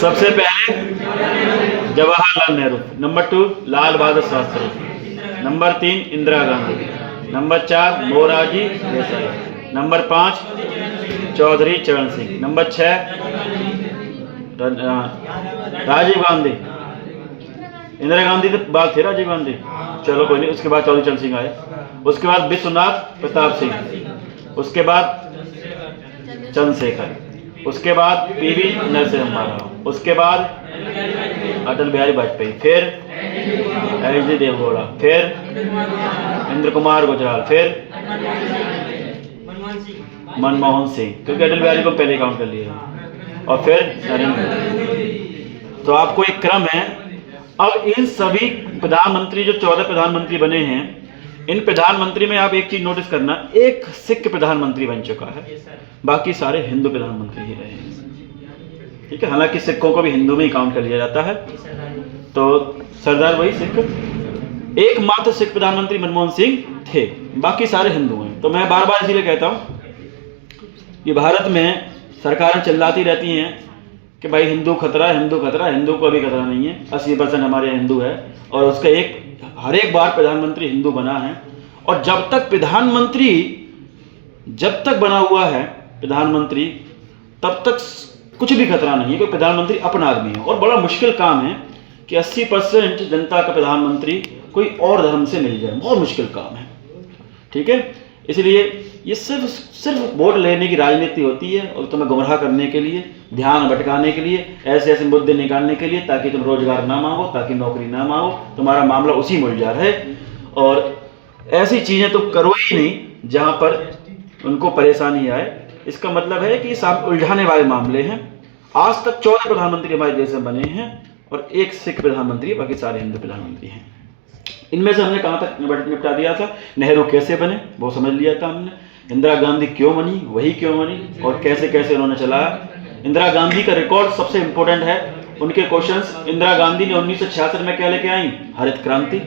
सबसे पहले Jawaharlal Nehru, number 2 Lal Bahadur Shastri, number 3 Indira Gandhi, number 4 Morarji Desai, number 5 Chaudhary Charan Singh, number 6 Rajiv Gandhi. Indira Gandhi के बाद थे राजीव गांधी, चलो कोई नहीं। उसके बाद चौधरी चरण सिंह आए, उसके बाद विश्वनाथ प्रताप सिंह, उसके बाद चंद्रशेखर, उसके बाद पीवी नरसिम्हा राव, उसके बाद अटल बिहारी वाजपेयी, फिर एच.डी. देवगौड़ा, फिर इंद्र कुमार गुजराल, फिर मनमोहन सिंह, क्योंकि अटल बिहारी को पहले काउंट कर लिया, और फिर नरेंद्र मोदी। तो आपको एक क्रम है। अब इन सभी प्रधानमंत्री जो 14 प्रधानमंत्री बने हैं, इन प्रधानमंत्री में आप एक चीज नोटिस करना, एक सिख प्रधानमंत्री बन चुका है, बाकी सारे हिंदू प्रधानमंत्री ही रहे हैं। ठीक है, हालांकि सिखों को भी हिंदू में ही काउंट कर लिया जाता है। तो सरदार वही सिख, एकमात्र सिख प्रधानमंत्री मनमोहन सिंह थे, बाकी सारे हिंदू हैं। तो मैं बार बार इसीलिए कहता हूं कि भारत में सरकारें चिल्लाती रहती हैं कि भाई हिंदू खतरा, हिंदू खतरा। हिंदू को अभी खतरा नहीं है, 80% हमारे हिंदू है, और उसका हर एक बार प्रधानमंत्री हिंदू बना है। और जब तक प्रधानमंत्री बना हुआ है प्रधानमंत्री, तब तक कुछ भी खतरा नहीं है, क्योंकि प्रधानमंत्री अपना आदमी है। और बड़ा मुश्किल काम है कि 80% जनता का प्रधानमंत्री कोई और धर्म से मिल जाए, बहुत मुश्किल काम है। ठीक है, इसलिए ये सिर्फ वोट लेने की राजनीति होती है, और तुम्हें गुमराह करने के लिए, ध्यान भटकाने के लिए, ऐसे ऐसे मुद्दे निकालने के लिए, ताकि तुम रोजगार ना मांगो, ताकि नौकरी ना मांगो, तुम्हारा मामला उसी में उलझा रहे। और ऐसी चीजें तो करो ही नहीं जहां पर उनको परेशानी आए। इसका मतलब है कि सब उलझाने वाले मामले हैं। आज तक 14 प्रधानमंत्री हमारे देश में बने हैं, और एक सिख प्रधानमंत्री, बाकी सारे हिंदू प्रधानमंत्री हैं। इनमें से हमने कहां तक निपटा दिया था, नेहरू कैसे बने वो समझ लिया था हमने, इंदिरा गांधी क्यों बनी वही क्यों बनी, और कैसे कैसे उन्होंने चलाया। इंदिरा गांधी का रिकॉर्ड सबसे इंपॉर्टेंट है, उनके क्वेश्चंस। इंदिरा गांधी ने 1966 में क्या लेके आई, हरित क्रांति।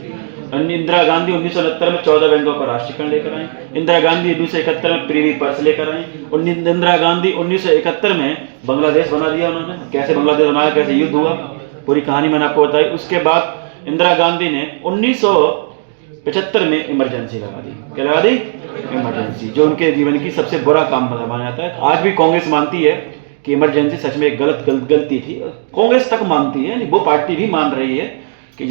इंदिरा गांधी 1969 में 14 बैंकों का राष्ट्रीयकरण लेकर आई। इंदिरा गांधी 1971 में प्रीवी पर्स लेकर आई। इंदिरा गांधी 1971 में बांग्लादेश बना दिया उन्होंने। कैसे बांग्लादेश बनाया, कैसे युद्ध हुआ, पूरी कहानी मैंने आपको बताई। उसके बाद इंदिरा गांधी ने 1975 में इमरजेंसी लगा दी। क्या लगा दी, इमरजेंसी, जो उनके जीवन की सबसे बुरा काम माना जाता है। आज भी कांग्रेस मानती है कि इमरजेंसी सच में एक गलती थी, कांग्रेस तक मानती है, वो पार्टी भी मान रही है कि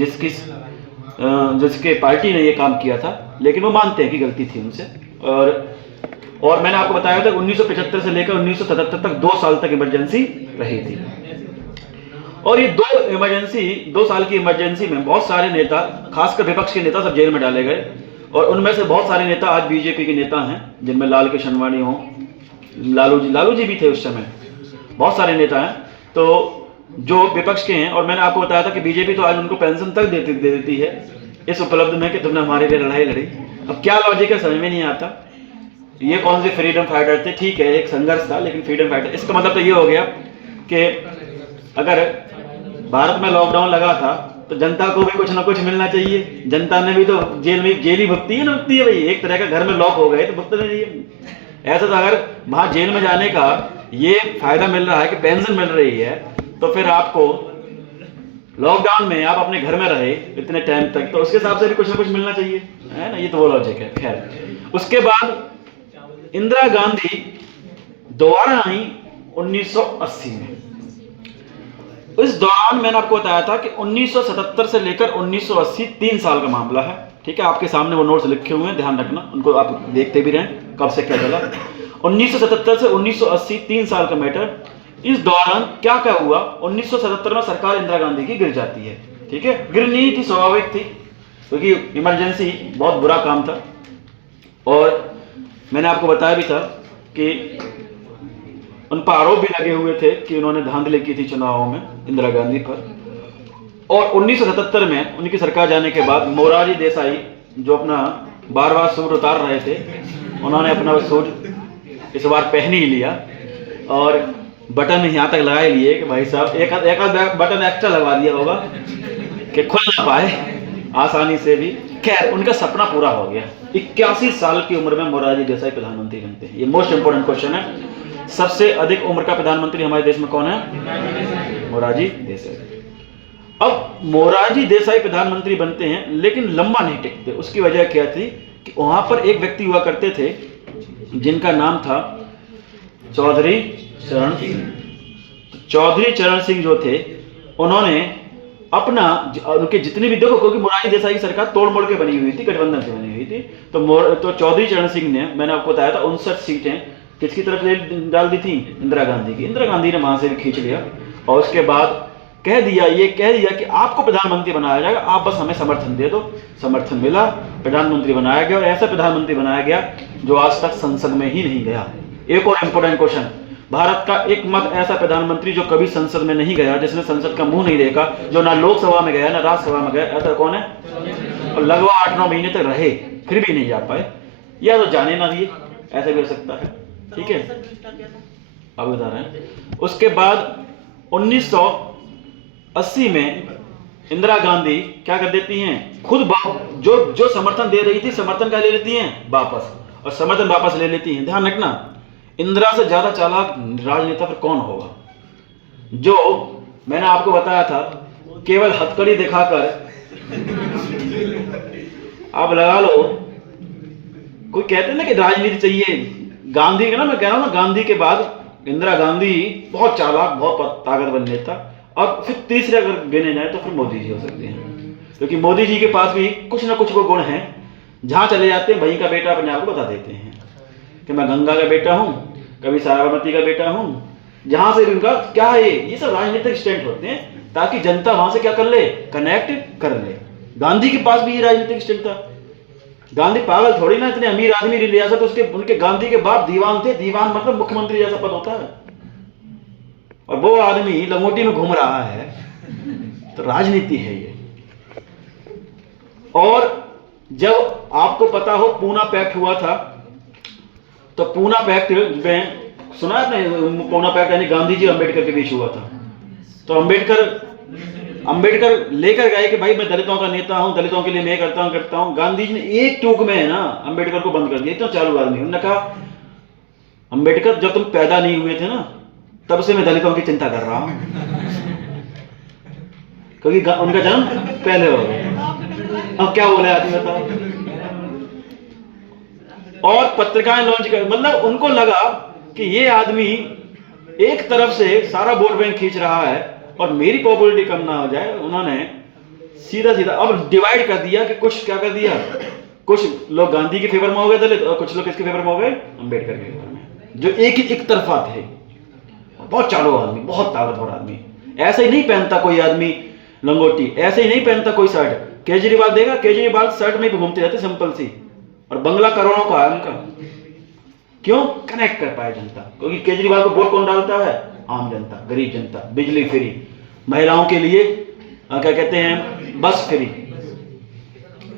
जिसके पार्टी ने ये काम किया था, लेकिन वो मानते हैं कि गलती थी उनसे। और मैंने आपको बताया था 1975 से लेकर 1977 तक 2 साल तक इमरजेंसी रही थी। और ये 2 साल की इमरजेंसी में बहुत सारे नेता, खासकर विपक्ष के नेता, सब जेल में डाले गए। और उनमें से बहुत सारे नेता आज बीजेपी के नेता हैं, जिनमें लाल कृष्ण आडवाणी हो, लालू जी भी थे उस समय, बहुत सारे नेता हैं तो जो विपक्ष के हैं। और मैंने आपको बताया था कि बीजेपी तो आज उनको पेंशन तक दे देती है इस उपलब्ध में कि तुमने हमारे लिए लड़ाई लड़ी। अब क्या लॉजिक है समझ में नहीं आता। ये कौन से फ्रीडम फाइटर थे, ठीक है एक संघर्ष था, लेकिन फ्रीडम फाइटर, इसका मतलब तो ये हो गया कि अगर भारत में लॉकडाउन लगा था तो जनता को भी कुछ ना कुछ मिलना चाहिए। जनता ने भी तो जेल ही भुगती है ना, भुगती है भाई। एक तरह का घर में लॉक हो गए तो भुगतना चाहिए। ऐसा तो अगर वहां जेल में जाने का ये फायदा मिल रहा है कि पेंशन मिल रही है, तो फिर आपको लॉकडाउन में आप अपने घर में रहे इतने टाइम तक, तो उसके हिसाब से भी कुछ ना कुछ मिलना चाहिए, है ना। ये तो वो लॉजिक है। खैर, उसके बाद इंदिरा गांधी दोबारा आई 1980 में। इस दौरान मैंने आपको बताया था कि 1977 से लेकर 1980 3 साल का मामला है। ठीक है, आपके सामने वो नोट्स लिखे हुए हैं, ध्यान रखना, उनको आप देखते भी रहें कब से क्या चला। 1977 से 1980 3 साल का मैटर। इस दौरान क्या क्या हुआ, 1977 में सरकार इंदिरा गांधी की गिर जाती है। ठीक है, गिरनी थी, स्वाभाविक थी, क्योंकि इमरजेंसी बहुत बुरा काम था। और मैंने आपको बताया भी था कि उन पर आरोप भी लगे हुए थे कि उन्होंने धांधली की थी चुनावों में इंदिरा गांधी पर। और 1977 में उनकी सरकार जाने के बाद मोरारजी देसाई, जो अपना बार सूट उतार रहे थे, उन्होंने अपना सूट इस बार पहन ही लिया और बटन यहाँ तक लगा ही लिए कि भाई साहब एक बटन एक्स्ट्रा लगा दिया होगा कि खुल ना पाए आसानी से भी। खैर, उनका सपना पूरा हो गया। 81 साल की उम्र में मोरारजी देसाई प्रधानमंत्री बनते हैं। ये मोस्ट इंपोर्टेंट क्वेश्चन है। सबसे अधिक उम्र का प्रधानमंत्री हमारे देश में कौन है? मोरारजी देसाई। अब मोरारजी देसाई प्रधानमंत्री बनते हैं लेकिन लंबा नहीं टिकते। उसकी वजह क्या थी कि वहां पर एक व्यक्ति हुआ करते थे जिनका नाम था चौधरी चरण सिंह। चौधरी चरण सिंह जो थे, उन्होंने अपना उनके जितनी भी, देखो क्योंकि मोरारजी देसाई की सरकार तोड़ मोड़ के बनी हुई थी, गठबंधन से बनी हुई थी, तो चौधरी चरण सिंह ने, मैंने आपको बताया था 59 सीटें किसकी तरफ ले डाल दी थी? इंदिरा गांधी की। इंदिरा गांधी ने वहां से भी खींच लिया और उसके बाद कह दिया कि आपको प्रधानमंत्री बनाया जाएगा, आप बस हमें समर्थन दे दो। समर्थन मिला, प्रधानमंत्री बनाया गया और ऐसा प्रधानमंत्री बनाया गया जो आज तक संसद में ही नहीं गया। एक और इंपोर्टेंट क्वेश्चन, भारत का एकमात्र ऐसा प्रधानमंत्री जो कभी संसद में नहीं गया, जिसने संसद का मुंह नहीं देखा, जो ना लोकसभा में गया ना राज्यसभा में गया, ऐसा कौन है? और लगभग 8-9 महीने तक रहे फिर भी नहीं जा पाए, या तो जाने ना दिए, ऐसा भी हो सकता है। ठीक है, अब बता रहे हैं। उसके बाद 1980 में इंदिरा गांधी क्या कर देती हैं? खुद जो समर्थन दे रही थी, समर्थन क्या ले लेती हैं? वापस। और समर्थन वापस ले लेती हैं। ध्यान रखना, इंदिरा से ज्यादा चालाक राजनेता फिर कौन होगा? जो मैंने आपको बताया था, केवल हथकड़ी दिखाकर आप लगा लो, कोई कहते हैं ना कि राजनीति चाहिए, गांधी का ना, मैं कह रहा हूं ना, गांधी के बाद इंदिरा गांधी बहुत चालाक, बहुत ताकतवर नेता। और फिर तीसरे अगर गिने जाए तो फिर मोदी जी हो सकते हैं, क्योंकि मोदी जी के पास भी कुछ ना कुछ वो गुण हैं, जहां चले जाते हैं वहीं का बेटा अपने आप को बता देते हैं कि मैं गंगा का बेटा हूं, कभी साबरमती का बेटा हूं, जहां से भी उनका क्या है, ये सब राजनीतिक स्टैंड होते हैं ताकि जनता वहां से क्या कर ले? कनेक्ट कर ले। गांधी के पास भी ये राजनीतिक स्टैंड था। गांधी पागल थोड़ी ना, इतने अमीर आदमी रियासत उसके, उनके गांधी के बाप दीवान थे। दीवान मतलब मुख्यमंत्री जैसा पद होता है, और वो आदमी लंगोटी में घूम रहा है, तो राजनीति है ये। और जब आपको पता हो पूना पैक्ट हुआ था, तो पूना पैक्ट में सुना आपने? पूना पैक्ट यानी गांधी जी अंबेडकर के बीच हुआ था। तो अंबेडकर लेकर गए कि भाई मैं दलितों का नेता हूं, दलितों के लिए मैं करता हूं। गांधी जी ने एक टूक में है ना अंबेडकर को बंद कर दिया। इतना चालू आदमी। उन्होंने कहा, अंबेडकर जब तुम पैदा नहीं हुए थे ना, तब से मैं दलितों की चिंता कर रहा हूं, क्योंकि उनका जन्म पहले हो गया। अब क्या बोले आदमी, बताओ। और पत्रिकाएं लॉन्च कर, मतलब उनको लगा कि ये आदमी एक तरफ से सारा वोट बैंक खींच रहा है और मेरी पॉपुलैरिटी कम ना हो जाए। उन्होंने सीधा अब डिवाइड कर दिया कि कुछ क्या कर दिया, कुछ लोग गांधी के फेवर में हो गए दलित, और कुछ लोग किसके फेवर में हो गए? अंबेडकर के फेवर में, जो एक तरफा थे। बहुत चालू आदमी, बहुत ताकतवर आदमी। ऐसे ही नहीं पहनता कोई आदमी लंगोटी, ऐसे ही नहीं पहनता कोई शर्ट। केजरीवाल देगा, केजरीवाल शर्ट में भी घूमते रहते सिंपल सी, और बंगला करोड़ों का है उनका। क्यों? कनेक्ट कर पाए जनता, क्योंकि केजरीवाल को वोट कौन डालता है? आम जनता, गरीब जनता। बिजली फ्री, महिलाओं के लिए क्या कहते हैं, बस फ्री।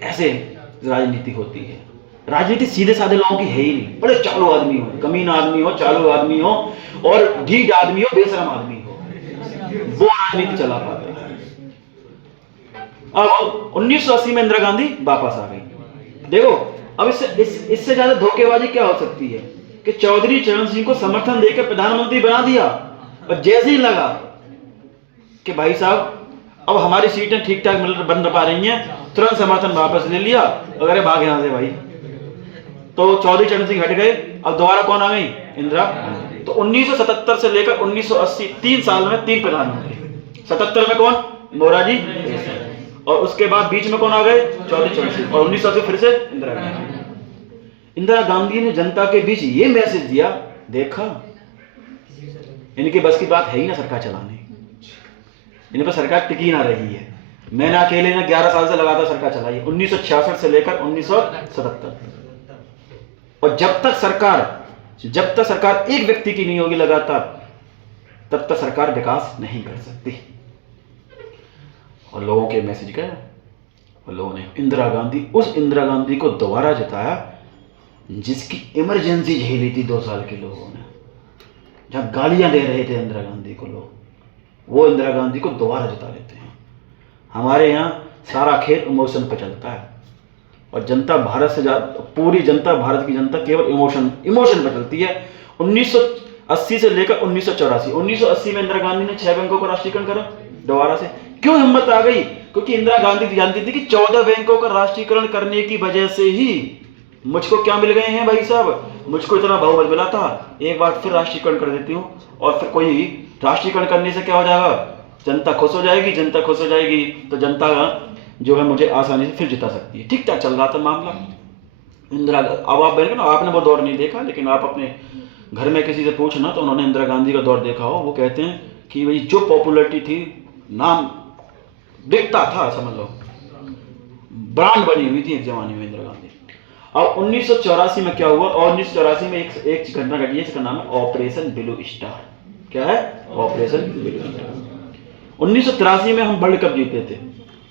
ऐसे राजनीति होती है। राजनीति सीधे साधे लोगों की है ही नहीं। बड़े चालू आदमी हो, कमीना आदमी हो, चालू आदमी हो, और ढीठ आदमी हो, बेशरम आदमी हो, वो राजनीति चला पाता है। अब 1980 में इंदिरा गांधी वापस आ गई। देखो, अब इससे ज्यादा धोखेबाजी क्या हो सकती है कि चौधरी चरण सिंह को समर्थन देकर प्रधानमंत्री बना दिया, और जैसे ही लगा कि भाई साहब अब हमारी सीटें ठीक ठाक बन पा रही हैं, तुरंत समर्थन वापस ले लिया, अगर भाग यहां से भाई। तो चौधरी चरण सिंह हट गए। अब दोबारा कौन आ गई? इंदिरा। तो 1977 से लेकर 1980 3 साल में 3 प्रधानमंत्री। 77 में कौन? मोरारजी, और उसके बाद बीच में कौन आ गए? चौधरी चरण सिंह, और 1980 फिर से इंदिरा गांधी। इंदिरा गांधी ने जनता के बीच ये मैसेज दिया, देखा इनके बस की बात है ही ना सरकार चलाने, इन पर सरकार टिकी ना रही है। मैंने अकेले ने 11 साल से लगातार सरकार चलाई है, 1966 से लेकर 1977। और जब तक सरकार एक व्यक्ति की नहीं होगी लगातार, तब तक सरकार विकास नहीं कर सकती। और लोगों के मैसेज गया, और लोगों ने उस इंदिरा गांधी को दोबारा जिताया जिसकी इमरजेंसी झेली थी 2 साल के लोगों ने, जहां गालियां दे रहे थे इंदिरा गांधी को लोग, वो इंदिरा गांधी को दोबारा जिता लेते हैं। हमारे यहाँ सारा खेल इमोशन पर चलता है, और जनता भारत से पूरी जनता, भारत की जनता केवल इमोशन पर चलती है। 80 से लेकर 1984। 1980 में इंदिरा गांधी ने 6 बैंकों का राष्ट्रीयकरण करा दोबारा से। क्यों हिम्मत आ गई? क्योंकि इंदिरा गांधी जानती थी कि 14 बैंकों का राष्ट्रीयकरण करने की वजह से ही मुझको क्या मिल गए हैं भाई साहब, मुझको इतना बहुबल मिला था, एक बार फिर राष्ट्रीयकरण कर देती हूँ और फिर कोई राष्ट्रीयकरण करने से क्या हो जाएगा, जनता खुश हो जाएगी, जनता खुश हो जाएगी तो जनता जो है मुझे आसानी से फिर जिता सकती है। ठीक ठाक चल रहा था मामला इंदिरा। अब आप ना, आपने वो दौर नहीं देखा, लेकिन आप अपने घर में किसी से पूछना तो उन्होंने इंदिरा गांधी का दौर देखा हो, वो कहते हैं कि भाई जो पॉपुलरिटी थी, नाम दिखता था, समझ लो ब्रांड बनी हुई थी एक जमाने में इंदिरा गांधी। अब 1984 में क्या हुआ? और 1984 में एक घटना घटी है, इसका नाम है ऑपरेशन ब्लू स्टार। क्या है? Operation blue star. 1983 में हम वर्ल्ड कप जीते थे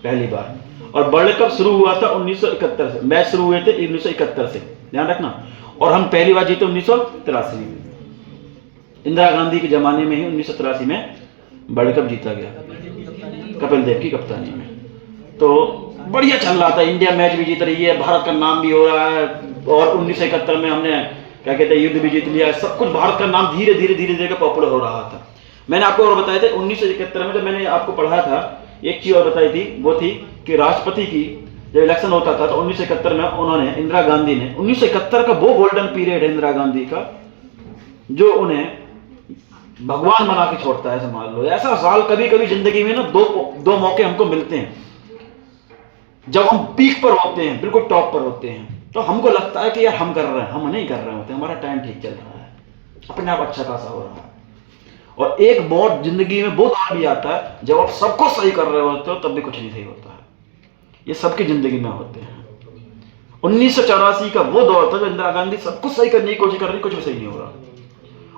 पहली बार, और वर्ल्ड कप शुरू हुआ था 1971 से, मैच शुरू हुए थे 1971 से, ध्यान रखना, और हम पहली बार जीते 1983 में। इंदिरा गांधी के जमाने में ही 1983 में वर्ल्ड कप जीता गया, कपिल देव की कप्तानी में। तो बढ़िया चल रहा था, इंडिया मैच भी जीत रही है, भारत का नाम भी हो रहा है, और 1971 में हमने क्या कहते हैं युद्ध भी जीत लिया, सब कुछ भारत का नाम धीरे धीरे धीरे धीरे पॉपुलर हो रहा था। मैंने आपको और बताया था 1971 में जब मैंने आपको पढ़ाया था, एक चीज और बताई थी, वो थी कि राष्ट्रपति की जब इलेक्शन होता था तो 1971 में उन्होंने, इंदिरा गांधी ने, 1971 का वो गोल्डन पीरियड है इंदिरा गांधी का जो उन्हें भगवान बना के छोड़ता है, समझ लो। ऐसा साल कभी कभी जिंदगी में ना दो मौके हमको मिलते हैं, जब हम पीक पर होते हैं, बिल्कुल टॉप पर होते हैं, तो हमको लगता है कि यार हम कर रहे हैं, हम नहीं कर रहे होते, हमारा टाइम ठीक चल रहा है, अपने आप अच्छा खासा हो रहा है। और एक बहुत जिंदगी में वो दौर भी आता है जब आप सबको सही कर रहे होते हो तब भी कुछ नहीं सही होता है। ये सबकी जिंदगी में होते हैं। 1984 का वो दौर था जब इंदिरा गांधी सब कुछ सही करने की कोशिश कर रही, कुछ भी सही नहीं हो रहा।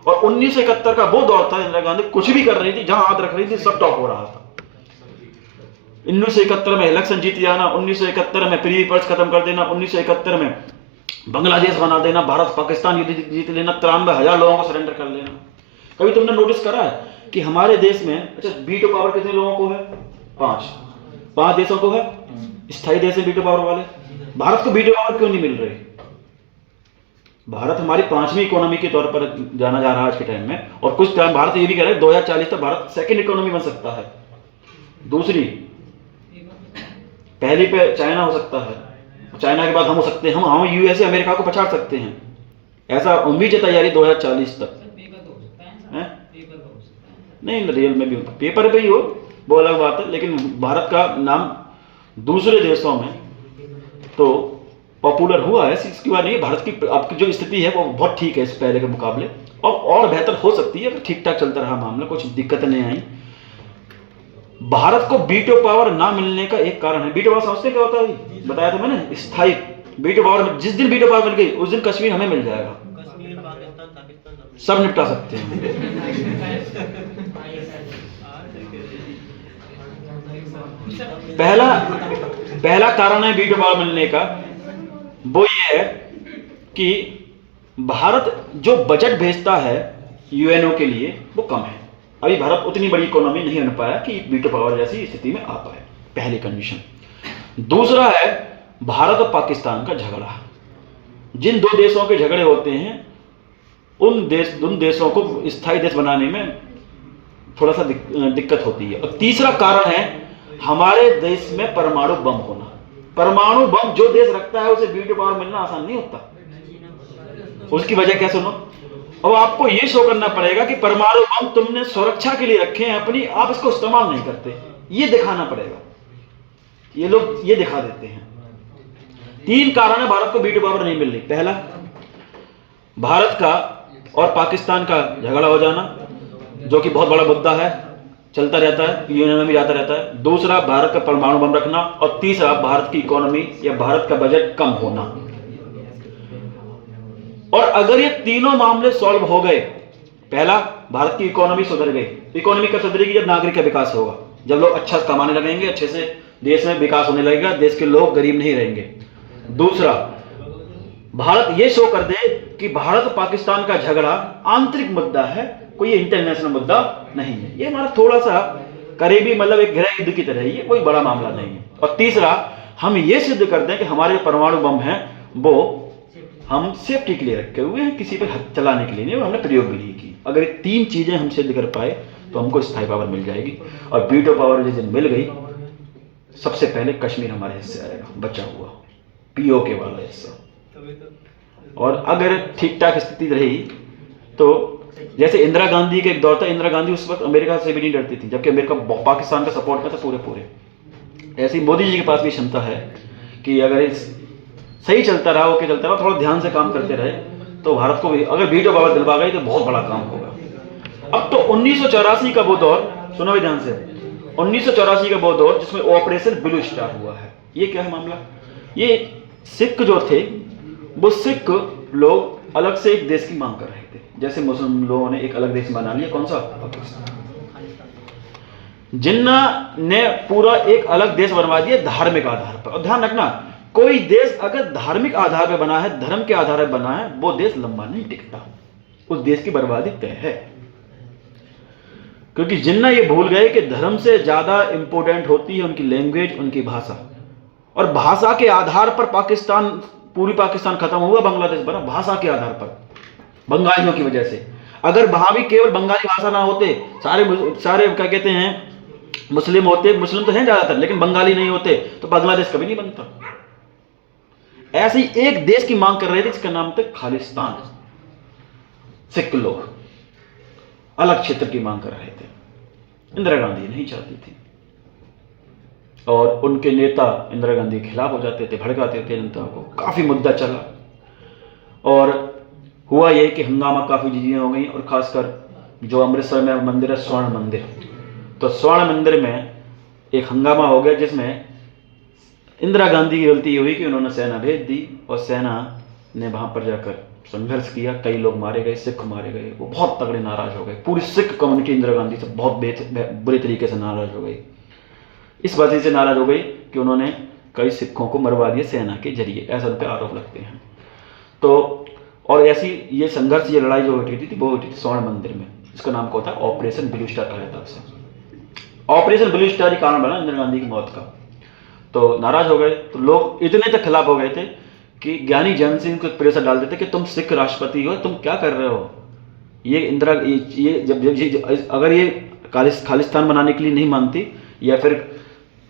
और 1971 का वो दौर था इंदिरा गांधी कुछ भी कर रही थी, जहां हाथ रख रही थी सब टॉप हो रहा था। 1971 में इलेक्शन जीत जाना, 1971 में प्री पर्स खत्म कर देना, 1971 में बांग्लादेश बना देना, भारत पाकिस्तान युद्ध जीत लेना, 93,000 लोगों को सरेंडर कर लेना। कभी तुमने नोटिस करा है कि हमारे देश में, अच्छा, वीटो पावर कितने लोगों को है? 5 देशों को है, स्थायी देश है वीटो पावर वाले। भारत को वीटो पावर क्यों नहीं मिल रही? भारत हमारी 5वीं इकोनॉमी के तौर पर जाना जा रहा है आज के टाइम में, और कुछ टाइम भारत ये भी कह रहा है 2040 तक भारत सेकंड इकोनॉमी बन सकता है। दूसरी, पहली पे चाइना हो सकता है, चाइना के बाद हम हो सकते हैं, हम यूएसए अमेरिका को पछाड़ सकते हैं, ऐसा उम्मीद है तैयारी 2040 तक है? नहीं, रियल में भी पेपर पे ही हो वो अलग बात है, लेकिन भारत का नाम दूसरे देशों में तो पॉपुलर हुआ है, इसकी बात नहीं है। भारत की आपकी जो स्थिति है वो बहुत ठीक है इस पहले के मुकाबले, और बेहतर हो सकती है अगर ठीक ठाक चलता रहा मामला, कुछ दिक्कत नहीं आई। भारत को वीटो पावर ना मिलने का एक कारण है, वीटो पावर समझते क्या होता है? बताया था मैंने, स्थायी वीटो पावर। जिस दिन वीटो पावर मिल गई उस दिन कश्मीर हमें मिल जाएगा, सब निपटा सकते हैं। पहला कारण है वीटो पावर मिलने का, वो ये है कि भारत जो बजट भेजता है यूएनओ के लिए वो कम है। अभी भारत उतनी बड़ी इकोनॉमी नहीं बन पाया कि वीटो पावर जैसी स्थिति में आ पाए, पहली कंडीशन। दूसरा है भारत और पाकिस्तान का झगड़ा। जिन दो देशों के झगड़े होते हैं उन देशों को स्थायी देश बनाने में थोड़ा सा दिक्कत होती है। और तीसरा कारण है हमारे देश में परमाणु बम होना। परमाणु बम जो देश रखता है उसे वीटो पावर मिलना आसान नहीं होता। उसकी वजह क्या सुनो, अब आपको यह शो करना पड़ेगा कि परमाणु बम तुमने सुरक्षा के लिए रखे हैं अपनी, आप इसको इस्तेमाल नहीं करते, ये दिखाना पड़ेगा। ये लोग ये दिखा देते हैं। 3 कारण है भारत को वीटो पावर नहीं मिल रही। पहला, भारत का और पाकिस्तान का झगड़ा हो जाना, जो कि बहुत बड़ा मुद्दा है, चलता रहता है, यूएनओ में भी जाता रहता है। दूसरा, भारत का परमाणु बम रखना, और तीसरा, भारत की इकोनॉमी या भारत का बजट कम होना। और अगर ये तीनों मामले सॉल्व हो गए, पहला, भारत की इकोनॉमी सुधर गई। इकोनॉमी कब सुधरेगी? जब नागरिक का विकास होगा, जब लोग अच्छा कमाने लगेंगे, अच्छे से देश में विकास होने लगेगा, देश के लोग गरीब नहीं रहेंगे। दूसरा, भारत ये शो कर दे कि भारत पाकिस्तान का झगड़ा आंतरिक मुद्दा है, कोई इंटरनेशनल मुद्दा नहीं है, ये हमारा थोड़ा सा करीबी, मतलब एक गृह युद्ध की तरह ही है, कोई बड़ा मामला नहीं है। और तीसरा, हम ये सिद्ध कर दें कि हमारे परमाणु बम हैं वो हम सेफ्टी के लिए रखे हुए हैं, किसी पर हाथ चलाने के लिए नहीं, और हमने प्रयोग भी नहीं की। अगर ये 3 चीजें हम सिद्ध कर पाए तो हमको स्थायी पावर मिल जाएगी। और वीटो पावर जिस दिन मिल गई, सबसे पहले कश्मीर हमारे हिस्से आएगा, बचा हुआ पीओके वाला हिस्सा। और अगर ठीक ठाक स्थिति रही तो जैसे इंदिरा गांधी के एक दौर था, इंदिरा गांधी उस वक्त अमेरिका से भी नहीं डरती थी, जबकि अमेरिका पाकिस्तान का सपोर्ट में था पूरे। ऐसे ही मोदी जी के पास भी क्षमता है कि अगर सही चलता रहा, ओके चलता रहा, थोड़ा ध्यान से काम करते रहे, तो भारत को भी अगर वीटो पावर दिलवा गई तो बहुत बड़ा काम होगा। अब तो 1984 का वो दौर, सुनो भी ध्यान से, 1984 का वो दौर जिसमें ऑपरेशन ब्लू स्टार हुआ है। ये क्या है मामला? ये सिख जो थे, वो सिख लोग अलग से एक देश की मांग कर रहे थे, जैसे मुस्लिम लोगों ने एक अलग देश बना लिया। कौन सा? पाकिस्तान। जिन्ना ने पूरा एक अलग देश बनवा दिया धार्मिक आधार पर। और ध्यान रखना, कोई देश अगर धार्मिक आधार पर बना है, धर्म के आधार पर बना है, वो देश लंबा नहीं टिकता, उस देश की बर्बादी तय है। क्योंकि जिन्ना ये भूल गए कि धर्म से ज्यादा इंपॉर्टेंट होती है उनकी लैंग्वेज, उनकी भाषा। और भाषा के आधार पर पाकिस्तान, पूरी पाकिस्तान खत्म हुआ, बांग्लादेश बना भाषा के आधार पर, बंगालियों की वजह से। अगर वहां भी केवल बंगाली भाषा ना होते, सारे क्या कहते हैं, मुस्लिम होते, मुस्लिम तो हैं ज्यादातर, लेकिन बंगाली नहीं होते, तो बांग्लादेश कभी नहीं बनता। ऐसे ही एक देश की मांग कर रहे थे जिसका नाम था खालिस्तान। सिख लोग अलग क्षेत्र की मांग कर रहे थे, इंदिरा गांधी नहीं चाहती थी। और उनके नेता इंदिरा गांधी के खिलाफ हो जाते थे, भड़काते थे जनता को। काफी मुद्दा चला और हुआ यह कि हंगामा, काफी चीजें हो गई। और खासकर जो अमृतसर में मंदिर है, स्वर्ण मंदिर, तो स्वर्ण मंदिर में एक हंगामा हो गया जिसमें इंदिरा गांधी की गलती हुई कि उन्होंने सेना भेज दी और सेना ने वहां पर जाकर संघर्ष किया। कई लोग मारे गए, सिख मारे गए, वो बहुत तगड़े नाराज हो गए। पूरी सिख कम्युनिटी इंदिरा गांधी से बहुत बुरी तरीके से नाराज हो गई। इस वजह से नाराज हो गई कि उन्होंने कई सिखों को मरवा दिया सेना के जरिए, ऐसा उन पर आरोप लगते हैं। तो और ऐसी ये संघर्ष, ये लड़ाई जो हुई थी वो हुई थी स्वर्ण मंदिर में। इसका नाम क्या होता है? ऑपरेशन ब्लू स्टार कहा जाता है। ऑपरेशन ब्लू स्टार ही कारण बना इंदिरा गांधी की मौत का। तो नाराज हो गए, तो लोग इतने तक खिलाफ हो गए थे कि ज्ञानी जैन सिंह को प्रेशर डाल देते कि तुम सिख राष्ट्रपति हो, तुम क्या कर रहे हो? ये इंदिरा अगर ये खालिस्तान बनाने के लिए नहीं मानती या फिर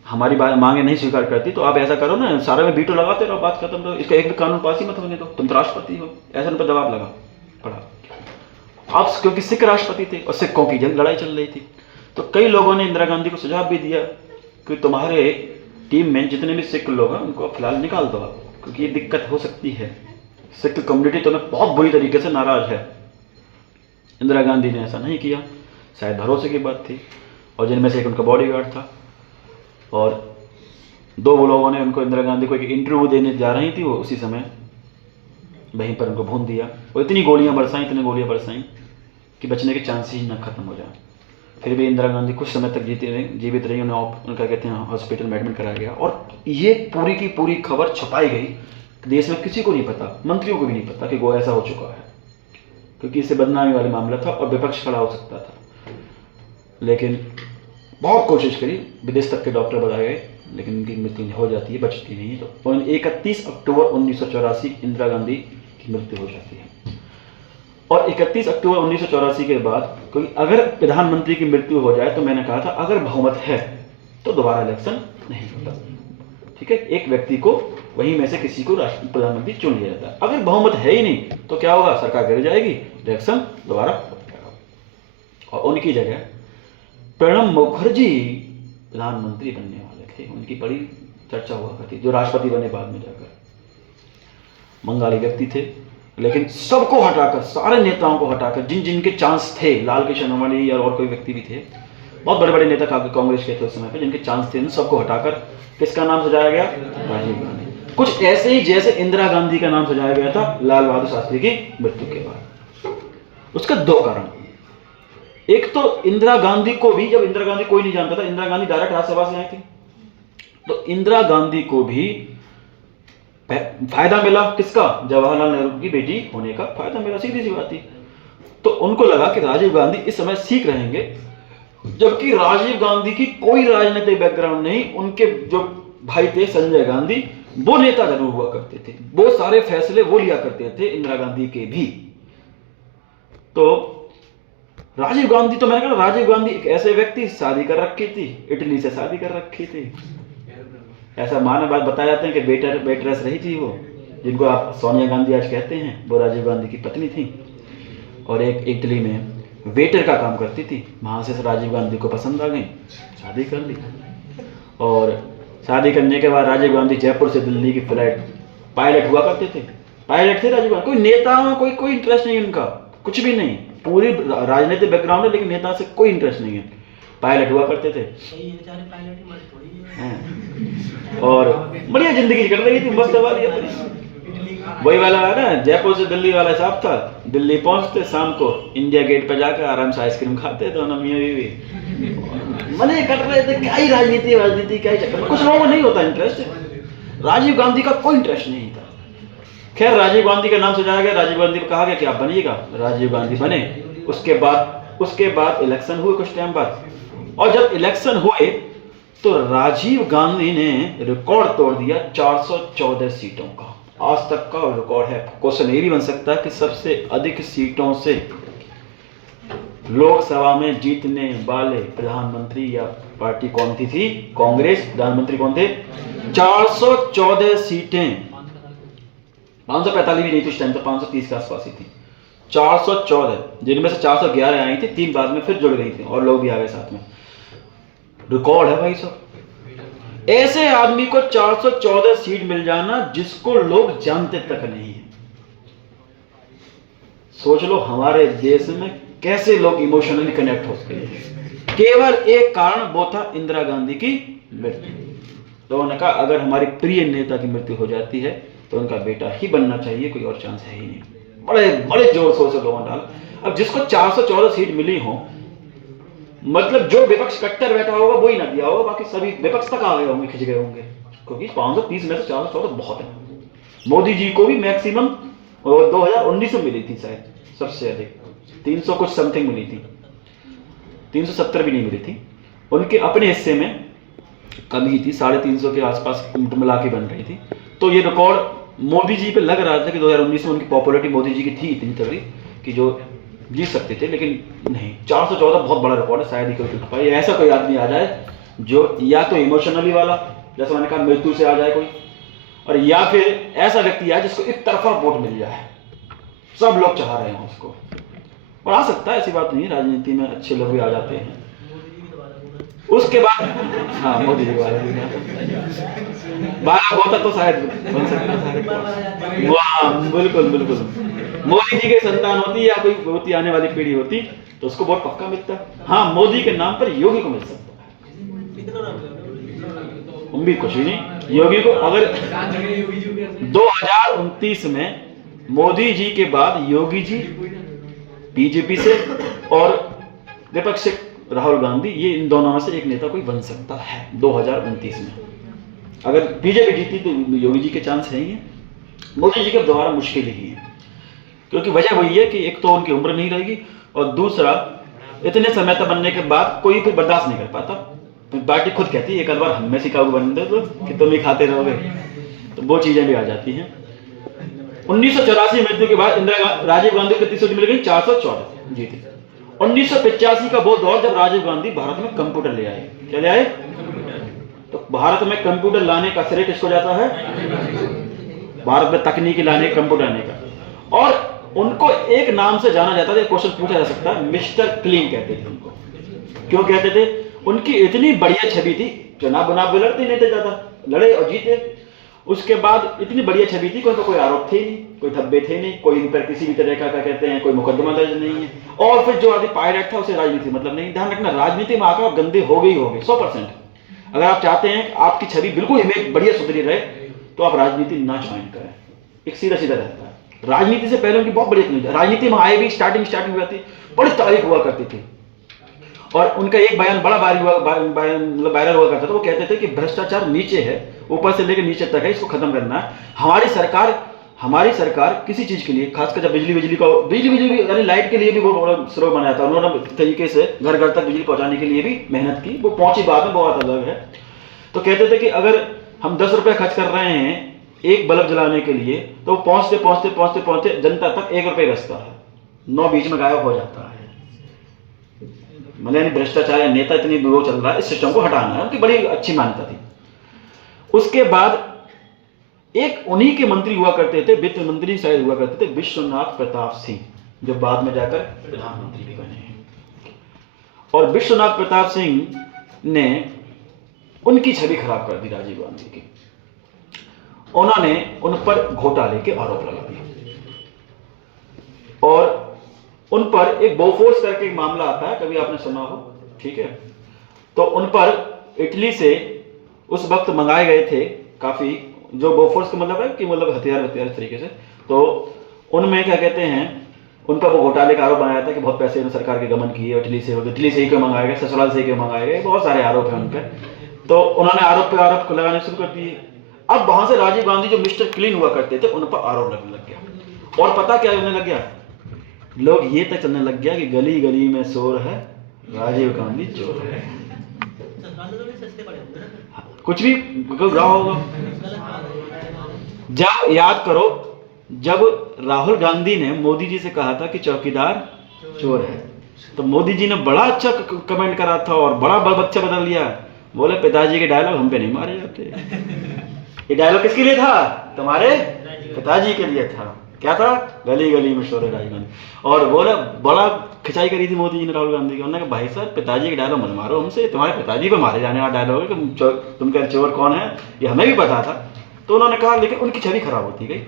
हमारी मांगे नहीं स्वीकार करती, तो आप ऐसा करो ना, सारे में वीटो लगाते रहो, बात खत्म। तो इसका एक भी कानून पास ही मत होने दो, तुम तो राष्ट्रपति हो। ऐसा उन पर दबाव लगा पड़ा। आप क्योंकि सिख राष्ट्रपति थे और सिखों की जंग लड़ाई चल रही थी, तो कई लोगों ने इंदिरा गांधी को सुझाव भी दिया कि तुम्हारे टीम में जितने भी सिख लोग हैं उनको फिलहाल निकाल दो आप, क्योंकि ये दिक्कत हो सकती है। सिख कम्युनिटी तुम्हें बहुत बुरी तरीके से नाराज है। इंदिरा गांधी ने ऐसा नहीं किया, शायद भरोसे की बात थी। और जिनमें से एक उनका बॉडीगार्ड था, और 2 लोगों ने उनको, इंदिरा गांधी को एक इंटरव्यू देने जा रही थी, वो उसी समय वहीं पर उनको भून दिया। और इतनी गोलियां बरसाई कि बचने के चांसेस ही ना खत्म हो जाए। फिर भी इंदिरा गांधी कुछ समय तक जीवित रही, उनका कहते हैं हॉस्पिटल में एडमिट कराया गया। और ये पूरी की पूरी खबर छुपाई गई, देश में किसी को नहीं पता, मंत्रियों को भी नहीं पता कि वो ऐसा हो चुका है, क्योंकि इससे बदनामी वाला मामला था और विपक्ष खड़ा हो सकता था। लेकिन बहुत कोशिश करी, विदेश तक के डॉक्टर बताए गए, लेकिन उनकी मृत्यु हो जाती है, बचती नहीं है। तो 31 अक्टूबर 1984 इंदिरा गांधी की मृत्यु हो जाती है। और 31 अक्टूबर 1984 के बाद कोई अगर प्रधानमंत्री की मृत्यु हो जाए, तो मैंने कहा था अगर बहुमत है तो दोबारा इलेक्शन नहीं होता। ठीक है, एक व्यक्ति को वहीं में से किसी को प्रधानमंत्री चुन लिया जाता है। अगर बहुमत है ही नहीं तो क्या होगा? सरकार गिर जाएगी, इलेक्शन दोबारा हो जाएगा। और उनकी जगह प्रणब मुखर्जी प्रधानमंत्री बनने वाले थे, उनकी बड़ी चर्चा हुआ करती, जो राष्ट्रपति बने बाद में जाकर। बंगाली व्यक्ति थे, लेकिन सबको हटाकर, सारे नेताओं को हटाकर, जिन जिनके चांस थे, लाल कृष्ण अडवाणी और कोई व्यक्ति भी थे, बहुत बड़े बड़े नेता कांग्रेस के थे उस समय पे, जिनके चांस थे, उन सबको हटाकर किसका नाम सजाया गया? राजीव गांधी। कुछ ऐसे ही जैसे इंदिरा गांधी का नाम सजाया गया था लाल बहादुर शास्त्री की मृत्यु के बाद। उसका 2 कारण। एक तो इंदिरा गांधी को भी, जब इंदिरा गांधी कोई नहीं जानता था, इंदिरा गांधी डायरेक्ट राज्यसभा से आई थी, तो इंदिरा गांधी को भी फायदा मिला। किसका? जवाहरलाल नेहरू की बेटी होने का फायदा मिला, सीधी सी बात थी। तो उनको लगा कि राजीव गांधी इस समय सीख रहेंगे, जबकि राजीव गांधी की कोई राजनीतिक बैकग्राउंड नहीं। उनके जो भाई थे संजय गांधी, वो नेता जरूर हुआ करते थे, वो सारे फैसले वो लिया करते थे, इंदिरा गांधी के भी। तो राजीव गांधी, तो मैंने कहा राजीव गांधी एक ऐसे व्यक्ति, शादी कर रखी थी, इटली से शादी कर रखी थी, ऐसा माना बात बताया जाते हैं कि बेटरस रही थी वो, जिनको आप सोनिया गांधी आज कहते हैं, वो राजीव गांधी की पत्नी थी, और एक इटली में वेटर का काम करती थी। वहां से राजीव गांधी को पसंद आ गई, शादी कर ली। और शादी करने के बाद राजीव गांधी जयपुर से दिल्ली की फ्लाइट पायलट हुआ करते थे, पायलट थे राजीव गांधी। कोई नेता में कोई इंटरेस्ट नहीं उनका, कुछ भी नहीं, पूरी राजनीतिक बैकग्राउंड है लेकिन नेता से कोई इंटरेस्ट नहीं है, पायलट हुआ करते थे। और बढ़िया जिंदगी कर रही थी, मस्त वाली अपनी। वही वाला है ना, जयपुर से दिल्ली वाला हिसाब था। दिल्ली पहुंचते, शाम को इंडिया गेट पर जाकर आराम से आइसक्रीम खाते दोनों मियां बीवी, मजे कर रहे थे। क्या ही राजनीति क्या ही चक्कर। कुछ लोगों को नहीं होता इंटरेस्ट, राजीव गांधी का कोई इंटरेस्ट नहीं था। खैर राजीव गांधी का नाम सुझाया गया, राजीव गांधी को कहा गया कि आप बनिएगा, राजीव गांधी बने। उसके बाद इलेक्शन हुए कुछ टाइम बाद, और जब इलेक्शन हुए तो राजीव गांधी ने रिकॉर्ड तोड़ दिया 414 सीटों का। आज तक का रिकॉर्ड है। क्वेश्चन ये भी बन सकता है कि सबसे अधिक सीटों से लोकसभा में जीतने वाले प्रधानमंत्री या पार्टी कौन थी? कांग्रेस। प्रधानमंत्री कौन थे? 414 सीटें, 545 भी नहीं थी उस टाइम, तो 530 के आसपास ही थी। 414, जिनमें से 411 आई थी, 3 बाद में फिर जुड़ गई थी और लोग भी आ गए साथ में। रिकॉर्ड है भाई साहब। ऐसे आदमी को 414 सीट मिल जाना जिसको लोग जानते तक नहीं है। सोच लो हमारे देश में कैसे लोग इमोशनली कनेक्ट होते हैं। केवल एक कारण, वो था इंदिरा गांधी की मृत्यु। तो उन्होंने कहा अगर हमारी प्रिय नेता की मृत्यु हो जाती है तो उनका बेटा ही बनना चाहिए, कोई और चांस है ही नहीं। बड़े बड़े जोर शोर से लोगों ने डाला। अब जिसको 414 सीट मिली हो, मतलब जो विपक्ष कट्टर बैठा होगा वो ही ना दिया होगा, बाकी सभी विपक्ष तक आ गए होंगे, खिंच गए होंगे, क्योंकि 530 में से 414 बहुत है। मोदी जी को भी मैक्सिमम 2019 में मिली थी शायद सबसे अधिक, 300 कुछ समथिंग मिली थी, 370 भी नहीं मिली थी। उनके अपने हिस्से में कमी थी, 350 के आसपास मिला के बन रही थी। तो ये रिकॉर्ड मोदी जी पे लग रहा था कि 2019 में उनकी पॉपुलैरिटी मोदी जी की थी इतनी तगड़ी कि जो जीत सकते थे, लेकिन नहीं। 414 बहुत बड़ा रिकॉर्ड है, शायद ही कोई टूट पाए। ऐसा कोई आदमी आ जाए जो या तो इमोशनली वाला, जैसे मैंने कहा मृत्यु से आ जाए कोई, और या फिर ऐसा व्यक्ति आए जिसको एक तरफा वोट मिल जाए, सब लोग चाह रहे हैं उसको। और आ सकता है, ऐसी बात नहीं है, राजनीति में अच्छे लोग भी आ जाते हैं। उसके बाद हाँ, मोदी जी वाला बारह होता तो शायद बन सकता था। वाह, बिल्कुल बिल्कुल। मोदी जी की संतान होती या कोई होती आने वाली पीढ़ी होती तो उसको वोट पक्का मिलता। हाँ, मोदी के नाम पर योगी को मिल सकता है, उम्मीद कुछ ही नहीं। योगी को अगर 2029 में मोदी जी के बाद योगी जी बीजेपी से और विपक्ष से राहुल गांधी, ये इन दोनों में से एक नेता कोई बन सकता है 2029 में। अगर बीजेपी जीती तो योगी जी के चांस है ही है, मोदी जी के दोबारा मुश्किल ही है, क्योंकि वजह वही है कि एक तो उनकी उम्र नहीं रहेगी और दूसरा इतने समय तक बनने के बाद कोई फिर बर्दाश्त नहीं कर पाता। पार्टी खुद कहती है एक बार हम में से काबू बन दे तो कि तुम ही खाते रहोगे, तो वो चीजें भी आ जाती हैं। 1984 मृत्यु के बाद राजीव गांधी को कितनी सीट मिल गई? 414 जीती। 1985 का वो दौर जब राजीव गांधी भारत में कंप्यूटर ले आए। क्या ले आए? तो भारत में कंप्यूटर लाने का श्रेय किसको जाता है? भारत में तकनीकी लाने, कंप्यूटर लाने का। और उनको एक नाम से जाना जाता था, क्वेश्चन पूछा जा सकता है, मिस्टर क्लीन कहते थे उनको। क्यों कहते थे? उनकी इतनी बढ़िया छवि थी, चुनाव लड़ते नहीं थे, ज्यादा लड़े और जीते। उसके बाद इतनी बढ़िया छवि थी, कोई आरोप थे नहीं, कोई धब्बे थे नहीं, कोई इन पर किसी भी तरह का क्या कहते हैं कोई मुकदमा दर्ज नहीं है। और फिर जो आदमी पायलट था उसे राजनीति मतलब नहीं। ध्यान रखना, राजनीति में आकर आप गंदे हो गए 100%। अगर आप चाहते हैं आपकी छवि बिल्कुल इमेज बढ़िया सुधरी रहे तो आप राजनीति ना ज्वाइन करें। एक सीधा सीधा रहता है। राजनीति से पहले उनकी बहुत बड़ी राजनीति में आए भी स्टार्टिंग हुआ थी, बड़ी तारीफ हुआ करती थी। और उनका एक बयान बड़ा वायरल हुआ करता था। वो कहते थे कि भ्रष्टाचार नीचे है, ऊपर से लेकर नीचे तक है, इसको खत्म करना है। हमारी सरकार किसी चीज के लिए, खासकर जब बिजली यानी लाइट के लिए भी वो बड़ा स्रोत बनाया था उन्होंने, तरीके से घर घर तक बिजली पहुंचाने के लिए भी मेहनत की। वो पहुंची बाद में, बहुत अलग है। तो कहते थे कि अगर हम 10 रुपए खर्च कर रहे हैं एक बल्ब जलाने के लिए, तो पहुंचते पहुंचते पहुंचते पहुंचते जनता तक 1 रुपए बचता है, 9 बीच में गायब हो जाता है। मतलब यानी भ्रष्टाचार या नेता इतनी वो चल रहा है, इस सिस्टम को हटाना है, उनकी बड़ी अच्छी मान्यता थी। उसके बाद एक उन्हीं के मंत्री हुआ करते थे, वित्त मंत्री शायद हुआ करते थे, विश्वनाथ प्रताप सिंह, जो बाद में जाकर प्रधानमंत्री भी बने हैं। और विश्वनाथ प्रताप सिंह ने उनकी छवि खराब कर दी राजीव गांधी की। उन्होंने उन पर घोटाले के आरोप लगा दिए और उन पर एक बोफोर्स करके एक मामला आता है, कभी आपने सुना हो, ठीक है। तो उन पर इटली से उस वक्त मंगाए गए थे काफी, जो बोफोर्स का मतलब है कि मतलब हथियार तरीके से, तो उनमें क्या कहते हैं, उन पर वो घोटाले का आरोप बनाया था कि बहुत पैसे सरकार के गमन किए, इटली से ही क्यों मंगाए गए, ससुराल से ही क्यों मंगाए गए, बहुत सारे आरोप हैं उन पर। तो उन्होंने आरोप पे आरोप लगाने शुरू कर दिए। अब वहां से राजीव गांधी जो मिस्टर क्लीन हुआ करते थे, उन पर आरोप लगने लग गया। और पता क्या होने लग गया, लोग ये तक चलने लग गया कि गली गली में शोर है, राजीव गांधी चोर है। कुछ भी रहा होगा। जब याद करो, जब राहुल गांधी ने मोदी जी से कहा था कि चौकीदार चोर है, तो मोदी जी ने बड़ा अच्छा कमेंट करा था और बड़ा बच्चा बदल दिया, बोले पिताजी के डायलॉग हम पे नहीं मारे जाते। ये डायलॉग किसके लिए था? तुम्हारे पिताजी के लिए था। क्या था? गली गली में शोर है राजीव गांधी। और बोले बड़ा खिंचाई करी थी मोदी जी ने राहुल गांधी की। उन्होंने कहा भाई साहब पिताजी के डायलॉग मत मारो हमसे, तुम्हारे पिताजी पे मारे जाने वाला डायलॉग है कि तुम कह चोर कौन है, ये हमें भी पता था। तो उन्होंने कहा, लेकिन उनकी छवि खराब होती गई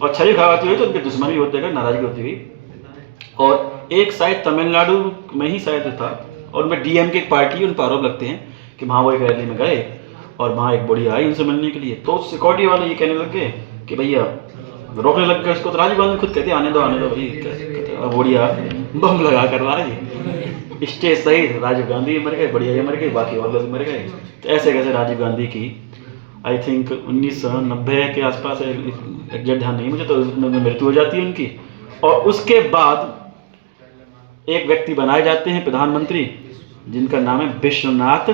और छवि खराब होती गई तो उनकी दुश्मनी होती गई, नाराजगी होती गई। और एक शायद तमिलनाडु में ही शायद था, और उनमें डीएमके की पार्टी, उन पर आरोप लगते हैं कि वहाँ वो एक रैली में गए और वहाँ एक बुढ़िया आई उनसे मिलने के लिए, तो सिक्योरिटी वाले ये कहने लग गए कि भैया रोकने लग गए उसको। तो राजीव गांधी खुद कहते आने दो भाई, बुढ़िया बम लगा कर रहा है, स्टेज सही, राजीव गांधी मर गए, बढ़िया ये मर गए, बाकी और लोग मर गए। तो ऐसे कैसे राजीव गांधी की आई थिंक 1990 के आसपास, एग्जैक्ट ध्यान नहीं मुझे, तो उसमें मृत्यु हो जाती है उनकी। और उसके बाद एक व्यक्ति बनाए जाते हैं प्रधानमंत्री, जिनका नाम है विश्वनाथ।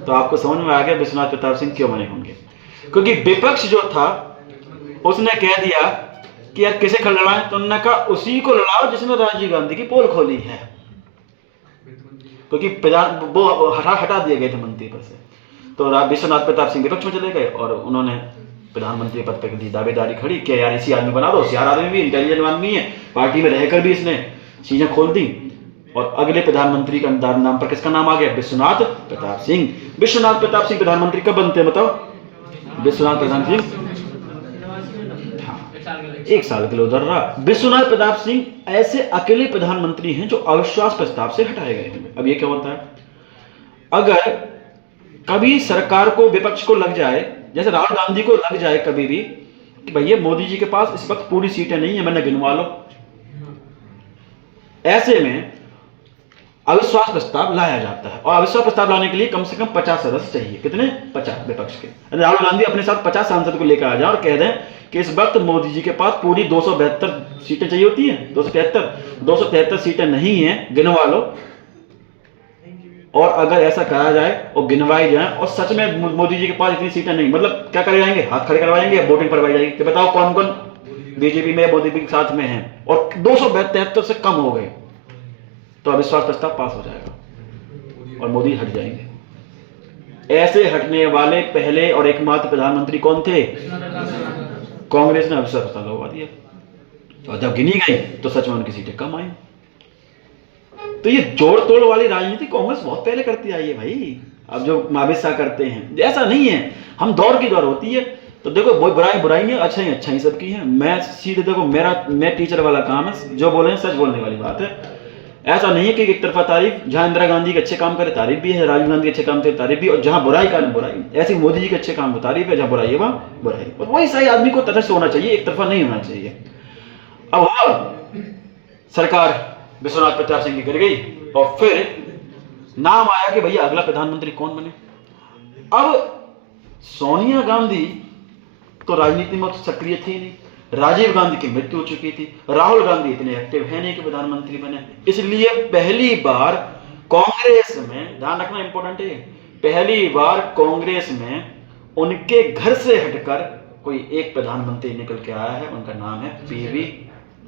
तो आपको समझ में आ गया विश्वनाथ प्रताप सिंह क्यों बने होंगे, क्योंकि विपक्ष जो था उसने कह दिया कि यार किसे खड़ लड़ाएं, तो उन्होंने कहा उसी को लड़ाओ जिसने राजीव गांधी की पोल खोली है, क्योंकि वो हटा दिए गए थे मंत्री पद से। तो विश्वनाथ प्रताप सिंह विपक्ष में चले गए और उन्होंने प्रधानमंत्री पद पर दावेदारी खड़ी कि यार इसी आदमी बना दो, होशियार आदमी भी, इंटेलिजेंट आदमी है, पार्टी में रहकर भी इसने चीजें खोल दी। और अगले प्रधानमंत्री का नाम पर किसका नाम आ गया? विश्वनाथ प्रताप सिंह। विश्वनाथ प्रताप सिंह प्रधानमंत्री कब बनते हैं बताओ? विश्वनाथ प्रताप सिंह 1 साल के लिए उधर रहा। विश्वनाथ प्रताप सिंह ऐसे अकेले प्रधानमंत्री हैं जो अविश्वास प्रस्ताव से हटाए गए हैं। अब ये क्या होता है, अगर कभी सरकार को, विपक्ष को लग जाए, जैसे राहुल गांधी को लग जाए कभी भी कि भैया मोदी जी के पास इस वक्त पूरी सीटें नहीं है, मैंने गिनवा लो, ऐसे में अविश्वास प्रस्ताव लाया जाता है। और अविश्वास प्रस्ताव लाने के लिए कम से कम 50 सदस्य चाहिए। कितने? 50 विपक्ष के। राहुल गांधी अपने साथ 50 सांसद को लेकर आ जाए और कह दें कि इस वक्त मोदी जी के पास पूरी 272 सीटें चाहिए होती हैं, 273 सीटें नहीं है, गिनवा लो। और अगर ऐसा कहा जाए और गिनवाई जाए और सच में मोदी जी के पास इतनी सीटें नहीं, मतलब क्या करे जाएंगे? हाथ खड़े करवाएंगे या वोटिंग करवाई जाएगी कि बताओ कौन कौन बीजेपी में, मोदी के साथ में है, और 273 से कम हो गए तो अविश्वास प्रस्ताव पास हो जाएगा और मोदी हट जाएंगे। ऐसे हटने वाले पहले और एकमात्र प्रधानमंत्री कौन थे? कांग्रेस ने अविश्वास प्रस्ताव लगवा दिया और जब गिनी गई तो सच में उनकी सीटें कम आई। तो ये जोड़ तोड़ वाली राजनीति कांग्रेस बहुत पहले करती आई है भाई। अब जो अमित शाह करते हैं, ऐसा नहीं है, हम दौर की दौर होती है। तो देखो बुराई है, अच्छा ही सबकी है। मैं सीधे देखो, मैं टीचर वाला काम है, जो बोले सच बोलने वाली बात है। ऐसा नहीं है कि एक तरफा तारीफ, जहां इंदिरा गांधी के अच्छे काम करे तारीफ भी है, राजीव गांधी के अच्छे काम करे तारीफ भी, और जहां बुराई का बुराई, ऐसी मोदी जी के अच्छे काम को तारीफ है, जहां बुराई है वहां बुराई। और वही सही आदमी को तटस्थ होना चाहिए, एक तरफा नहीं होना चाहिए। अब सरकार विश्वनाथ प्रताप सिंह की गिर गई और फिर नाम आया कि भैया अगला प्रधानमंत्री कौन बने। अब सोनिया गांधी तो राजनीति में सक्रिय थी नहीं, राजीव गांधी की मृत्यु हो चुकी थी, राहुल गांधी इतने एक्टिव है नहीं कि प्रधानमंत्री बने। इसलिए पहली बार कांग्रेस में, ध्यान रखना इंपॉर्टेंट है, पहली बार कांग्रेस में उनके घर से हटकर कोई एक प्रधानमंत्री निकल के आया है, उनका नाम है पीवी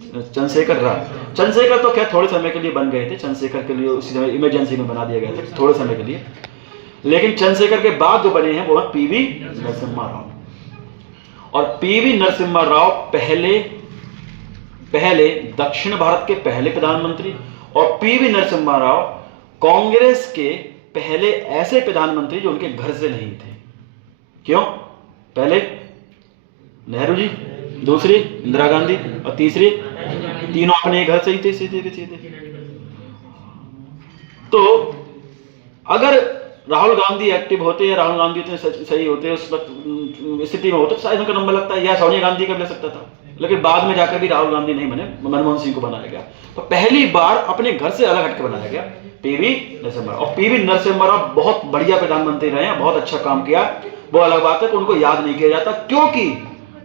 चंद्रशेखर राव। चंद्रशेखर तो खैर थोड़े समय के लिए बन गए थे, चंद्रशेखर के लिए उसी समय इमरजेंसी में बना दिया गया था थोड़े समय के लिए, लेकिन चंद्रशेखर के बाद जो बने हैं वो है पीवी नरसिम्हा राव। और पीवी नरसिम्हा राव पहले दक्षिण भारत के पहले प्रधानमंत्री, और पीवी नरसिम्हा राव कांग्रेस के पहले ऐसे प्रधानमंत्री जो उनके घर से नहीं थे। क्यों? पहले नेहरू जी, दूसरी इंदिरा गांधी, और तीसरी तीनों अपने घर से ही थे सीधे के सीधे। तो अगर राहुल गांधी एक्टिव होते या राहुल गांधी इतने सही होते उस वक्त स्थिति में होते तो शायद उनका नंबर लगता है, या सोनिया गांधी का भी ले सकता था, लेकिन बाद में जाकर भी राहुल गांधी नहीं बने, मनमोहन सिंह को बनाया गया। तो पहली बार अपने घर से अलग हटकर बनाया गया पीवी नरसिम्हा राव। और पीवी नरसिम्हा राव बहुत बढ़िया प्रधानमंत्री रहे हैं, बहुत अच्छा काम किया। वो अलग बात है कि उनको याद नहीं किया जाता क्योंकि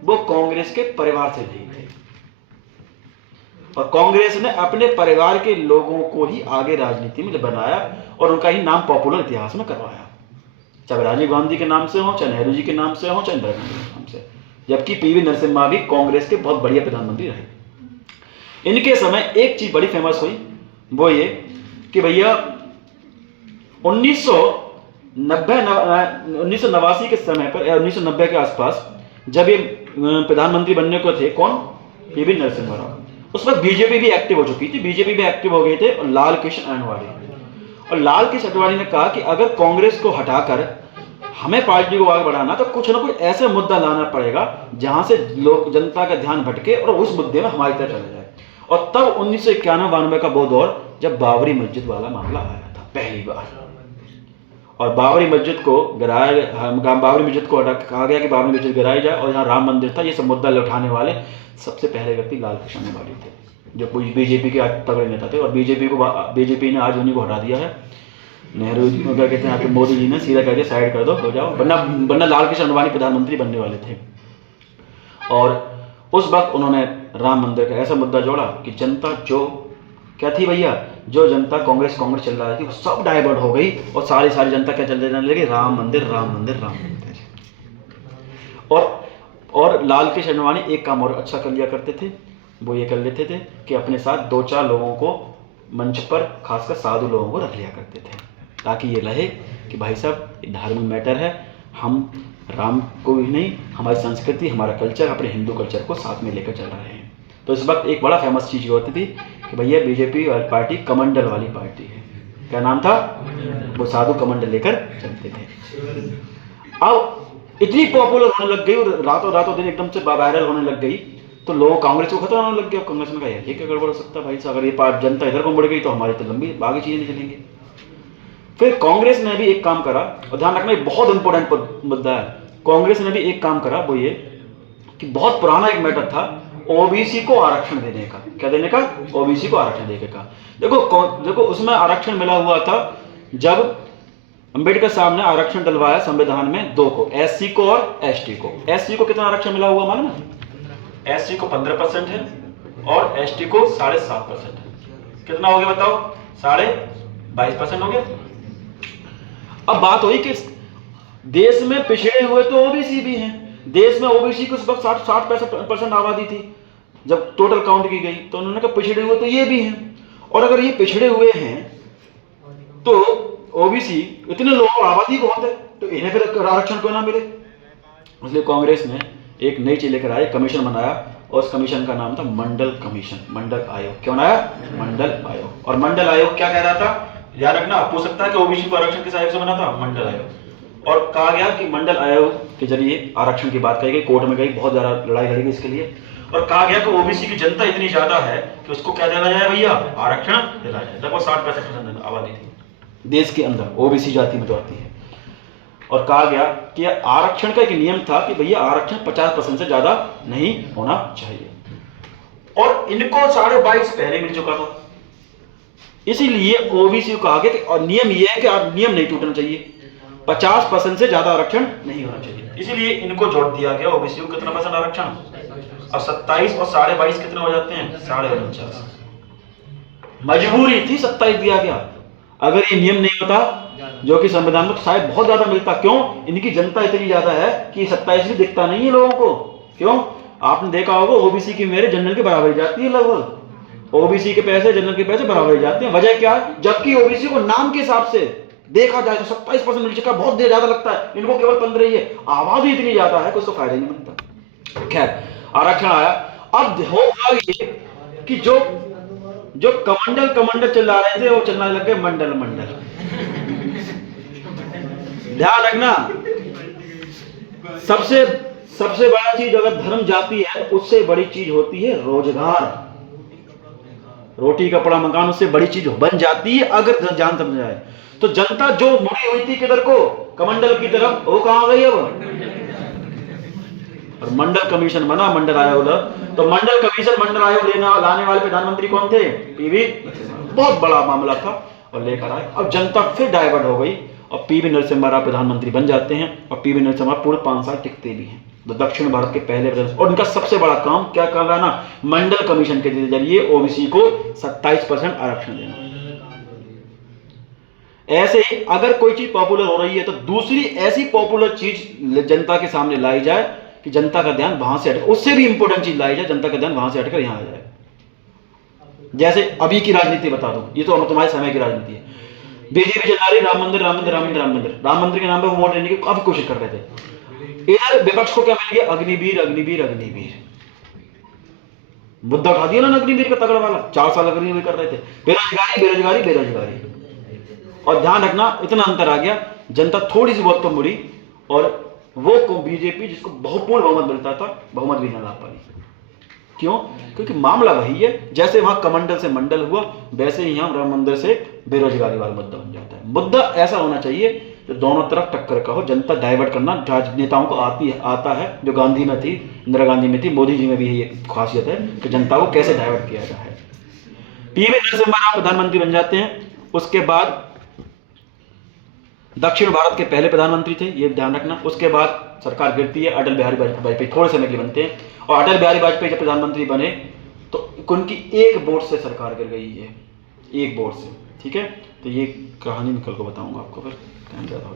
वो कांग्रेस के परिवार से नहीं थे, और कांग्रेस ने अपने परिवार के लोगों को ही आगे राजनीति में बनाया और उनका ही नाम पॉपुलर इतिहास में करवाया, चाहे राजीव गांधी के नाम से हो, चाहे नेहरू जी के नाम से हो, चाहे इंदिरा गांधी के नाम से। जबकि पीवी नरसिम्हा भी कांग्रेस के बहुत बढ़िया प्रधानमंत्री रहे। इनके समय एक चीज बड़ी फेमस हुई, वो ये कि भैया 1989 के समय पर, 1990 के आसपास जब ये प्रधानमंत्री बनने को थे, कौन? पीवी नरसिम्हा राव। उस वक्त बीजेपी भी एक्टिव हो चुकी थी, बीजेपी भी एक्टिव हो गए थे, और लाल कृष्ण आडवाणी, और लाल कृष्ण आडवाणी ने कहा कि अगर कांग्रेस को हटाकर हमें पार्टी को आगे बढ़ाना तो कुछ ना कुछ ऐसा मुद्दा लाना पड़ेगा जहां से लोग, जनता का ध्यान भटके और उस मुद्दे में हमारी तरफ चला जाए। और तब 1991-92 का वो दौर जब बाबरी मस्जिद वाला मामला आया था पहली बार, और बाबरी मस्जिद को गिराया, बाबरी मस्जिद को कहा गया कि बाबरी मस्जिद गिराई जाए, और यहाँ राम मंदिर था। ये सब मुद्दा उठाने वाले सबसे पहले व्यक्ति लाल कृष्ण आडवाणी थे, जो बीजेपी के तगड़े नेता थे। और बीजेपी ने आज उन्हीं को हटा दिया है। नेहरू जी क्या कहते हैं, आपके मोदी जी ने सीधा कह दिया साइड कर दो, हो जाओ, वरना लाल कृष्ण आडवाणी प्रधानमंत्री बनने वाले थे। और उस वक्त उन्होंने राम मंदिर का ऐसा मुद्दा जोड़ा कि जनता जो क्या थी भैया, जो जनता कांग्रेस चल रहा थी वो सब डाइवर्ट हो गई, और सारी जनता क्या चलने जाने लगी, राम मंदिर राम मंदिर राम मंदिर। और लाल कृष्ण आडवाणी एक काम और अच्छा कर लिया करते थे, वो ये कर लेते थे कि अपने साथ 2-4 लोगों को मंच पर, खासकर साधु लोगों को रख लिया करते थे, ताकि ये रहे कि भाई साहब ये धार्मिक मैटर है, हम राम को ही नहीं, हमारी संस्कृति, हमारा कल्चर, अपने हिंदू कल्चर को साथ में लेकर चल रहे हैं। तो इस वक्त एक बड़ा फेमस चीज़ होती थी कि भैया बीजेपी पार्टी कमंडल वाली पार्टी है। क्या नाम था? वो साधु कमंडल लेकर चलते थे। अब इतनी पॉपुलर होने लग गई और रातों दिन एकदम से वायरल होने लग गई, तो लोग कांग्रेस को खतरा होने लग गया। कांग्रेस में कहा ये क्या गड़बड़ हो सकता है भाई साहब, अगर ये जनता इधर को मुड़ गई तो हमारी तो लंबी आगे चीजें नहीं चलेंगी। फिर कांग्रेस ने भी एक काम करा, और ध्यान रखना ये बहुत इंपॉर्टेंट मुद्दा है। कांग्रेस ने भी एक काम करा, वो ये कि बहुत पुराना एक मैटर था ओबीसी को आरक्षण देने का। क्या देने का? ओबीसी को आरक्षण देने का। देखो उसमें आरक्षण मिला हुआ था जब अंबेडकर साहब ने आरक्षण डलवाया संविधान में 2 को, एससी को और एसटी को। एससी को कितना आरक्षण मिला हुआ मालूम है? एससी को 15% है और एसटी को 7.5% है। कितना हो गया बताओ? 22.5% हो गया। अब बात हुई कि देश में पिछड़े हुए तो ओबीसी भी हैं। देश में ओबीसी की उस वक्त 60-65% आबादी थी जब टोटल काउंट की गई, तो उन्होंने कहा पिछड़े हुए तो ये भी हैं, और अगर ये पिछड़े हुए हैं तो ओबीसी इतने लोग आबादी को होते तो इन्हें फिर आरक्षण क्यों ना मिले। इसलिए कांग्रेस ने एक नई चीज लेकर आई, कमीशन बनाया, और उस कमीशन का नाम था मंडल कमीशन, मंडल आयोग। क्या बनाया? मंडल आयोग। और मंडल आयोग क्या कह रहा था? याद रखना, आप पूछ सकता है कि ओबीसी को आरक्षण किस आयोग से बना था? मंडल आयोग। और कहा गया कि मंडल आयोग के जरिए आरक्षण की बात कही गई, कोर्ट में गई, बहुत ज्यादा लड़ाई लड़ी गई इसके लिए, और कहा गया कि ओबीसी की जनता इतनी ज्यादा है कि उसको क्या दिया जाए भैया? आरक्षण दिया जाए। लगभग 60-65% आबादी थी देश के अंदर ओबीसी जाति में जो आती है। और कहा गया कि आरक्षण का एक नियम था कि भैया आरक्षण 50% से ज्यादा नहीं होना चाहिए, और इनको 22.5 पहले मिल चुका था। इसीलिए ओबीसी को कहा गया कि और नियम ये है कि आप नियम नहीं टूटना चाहिए, 50% से ज्यादा आरक्षण नहीं होना चाहिए। इसीलिए इनको जोड़ दिया गया ओबीसी को कितना % आरक्षण। अब 27 और 22.5 कितने हो जाते हैं? 49.5। मजबूरी थी 27 दिया गया, अगर ये नियम नहीं होता जो कि संविधान में शायद बहुत ज्यादा मिलता। क्यों? इनकी जनता इतनी ज्यादा है कि 27 भी दिखता नहीं है लोगों को। क्यों? आपने देखा होगा ओबीसी की मेरे जनरल के बराबर जाती है, लगभग ओबीसी के पैसे जनरल के पैसे बराबर जाते हैं। वजह क्या है? जबकि ओबीसी को नाम के हिसाब से देखा जाए तो 27% मिल चुका, बहुत देर ज्यादा लगता है, इनको केवल 15 ही है। आबादी इतनी ज्यादा है कि उसको फायदा नहीं मिलता। खैर, आरक्षण आया। अब होगा ये कि जो कमंडल चला रहे थे वो चलने लग गए मंडल। ध्यान रखना, सबसे बड़ा चीज अगर धर्म जाति है तो उससे बड़ी चीज होती है रोजगार। रोटी कपड़ा मकान उससे बड़ी चीज बन जाती है अगर जान समझ जाए। तो जनता जो मुड़ी हुई थी किधर को? कमंडल की तरफ, वो कहां गई अब? और मंडल कमीशन बना, मंडल आयोग। तो मंडल कमीशन, मंडल आयोग लाने वाले प्रधानमंत्री कौन थे? पीवी। बहुत बड़ा मामला था और लेकर आए। अब जनता फिर डाइवर्ट हो गई और पीवी नरसिम्हा राव प्रधानमंत्री बन जाते हैं। और पीवी नरसिम्हा पूरे 5 साल टिकते भी हैं। तो दक्षिण भारत के पहले प्रधानमंत्री, और उनका सबसे बड़ा काम क्या कर रहा ना, मंडल कमीशन के जरिए ओबीसी को 27% आरक्षण देना। ऐसे ही अगर कोई चीज पॉपुलर हो रही है तो दूसरी ऐसी पॉपुलर चीज जनता के सामने लाई जाए कि जनता का ध्यान वहां से हटे, उससे भी इंपॉर्टेंट चीज लाई जाए, जनता का ध्यान वहां से हटकर यहां आ जाए। जैसे अभी की राजनीति बता दूं, ये तो तुम्हारे समय की राजनीति है। बीजेपी चला रही राम मंदिर के नाम पे वोट लेने की काफी कोशिश कर रहे थे। इधर विपक्ष को क्या मिल गया? अग्निवीर। मुद्दा उठा दिया ना अग्निवीर का तगड़ा वाला। 4 साल अग्निवीर कर रहे थे। बेरोजगारी। और ध्यान रखना, इतना अंतर आ गया, जनता थोड़ी सी बहुत तो मुड़ी और वो बीजेपी जिसको बहुपूर्ण बहुमत मिलता था, बहुमत भी ना ला पाई। क्यों? क्योंकि मामला वही है, जैसे वहां कमंडल से मंडल हुआ, वैसे ही यहां राम मंदिर से बेरोजगारी वाला मुद्दा बन जाता है। मुद्दा ऐसा होना चाहिए जो दोनों तरफ टक्कर का हो। जनता डाइवर्ट करना राजनेताओं को आता है, जो गांधी में थी, इंदिरा गांधी में थी, मोदी जी में भी ये खासियत है कि जनता को कैसे डाइवर्ट किया जाए। पीवी नरसिम्हा राव प्रधानमंत्री बन जाते हैं। उसके बाद दक्षिण भारत के पहले प्रधानमंत्री थे, ये ध्यान रखना। उसके बाद सरकार गिरती है, अटल बिहारी वाजपेयी थोड़े समय के लिए बनते हैं। और अटल बिहारी वाजपेयी जब प्रधानमंत्री बने तो उनकी एक वोट से सरकार गिर गई है, एक वोट से। ठीक है, तो ये कहानी मैं कल को बताऊंगा आपको, फिर टाइम ज़्यादा